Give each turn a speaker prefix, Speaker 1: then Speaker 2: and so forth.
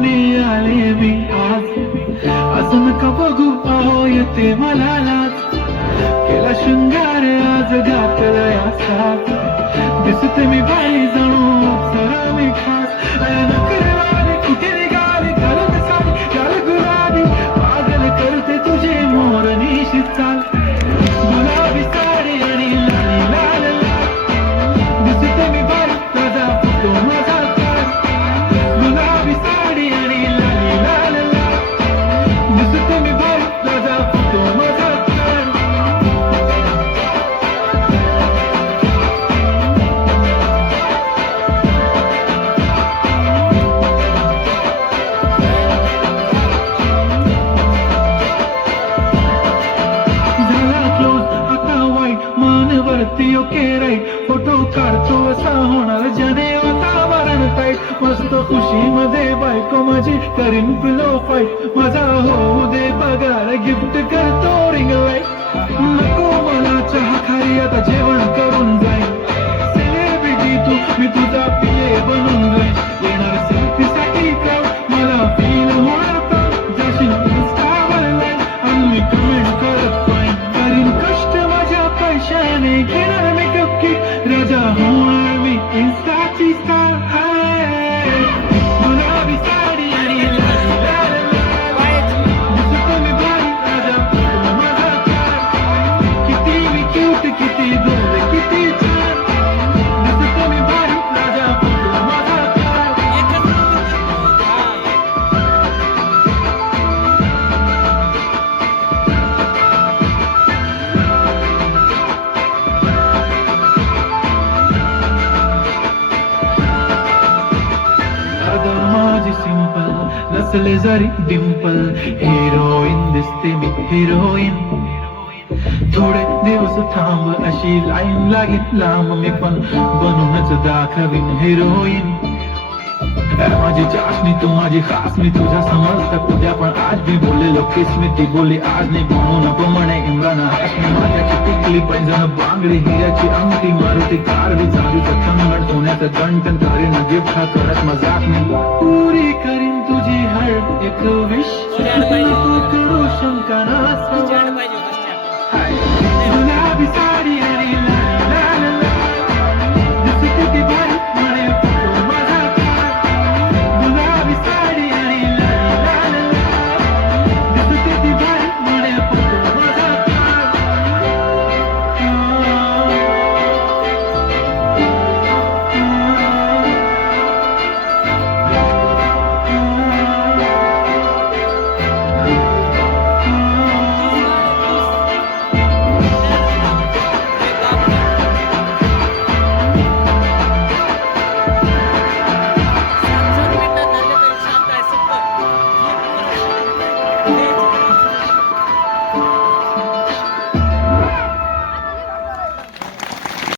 Speaker 1: मी आज अजून का बघू अहो येते मला लाज. केला शृंगार आज घातला साथ दिसते मी बाई जणू सरा मी खास नकरवाली कुठे निघाली? घालत साडी घाल गुलाबी पागल करते तुझे मोर निशी चाल. फोटो काढतो असा होणार ज्याने वातावरण टाईट मस्त खुशी मध्ये बायको माझी करीन पिलो फाईट माझा होऊ दे पगार गिफ्ट करतो रिंग लाइट नको मला चहा खाई आता जेवण करून जाईन सेलिब्रिटी तू मी तुझा पिये बनून जाईन येणार मला फील होणार जाशील आणि मी कमेंट करत करीन कष्ट माझ्या पैशाने घेणार असले जरी डिंपल हिरोईन दिसते मी हिरोईन थोडे दिवस थांब अशी लाईन लागेल लांब मी पण बनूनच दाखवीन हिरोईन माझी चाशनी तू माझी खास मी तुझ्या समजत उद्या पण आज मी बोललेलो किस मी ती बोली आज नाही म्हणू नको म्हणे इम्रान हाशमी माझ्याची टिकली पैंजण बांगडी हिऱ्याची अंगठी मारुती कारवी चालू चांदीचं कन्नड सोन्याचं गंटन करीन गिफ्ट हा करत मजाक मी पुरी कर शंका ना